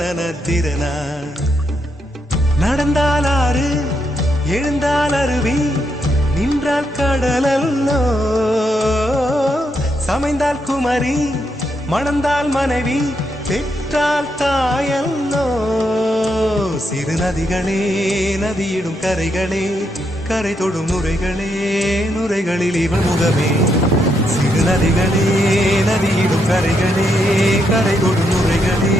திறனா நடந்தால் ஆறு எழுந்தால் அருவி நின்றால் கடலல்லோ சமைந்தால் குமரி மணந்தால் மனைவி பெற்றால் தாயல்லோ சிறு நதிகளே நதியிடும் கரைகளே கரை தொடும் நுரைகளே நுரைகளில் இவள் முகமே சிறு நதிகளே நதியிடும் கரைகளே கரை தொடும் நுரைகளே